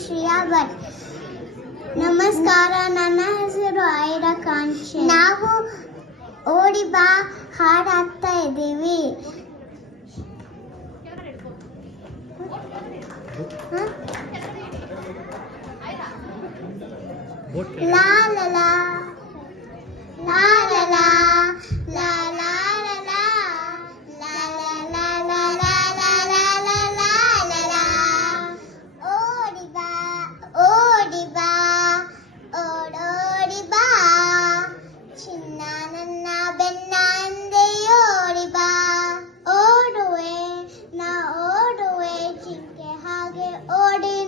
ಶ್ರೇಯಾ ಭಟ್. ನಮಸ್ಕಾರ ನನ್ನ ಹೆಸರು ಐರಾ ಕಾಂಕ್ಷೆ. ನಾವು ಓಡಿ ಬಾ ಹಾಡಾಗ್ತಾ ಇದ್ದೀವಿ. ಲಾ ಲಾ आगे ओढ़ी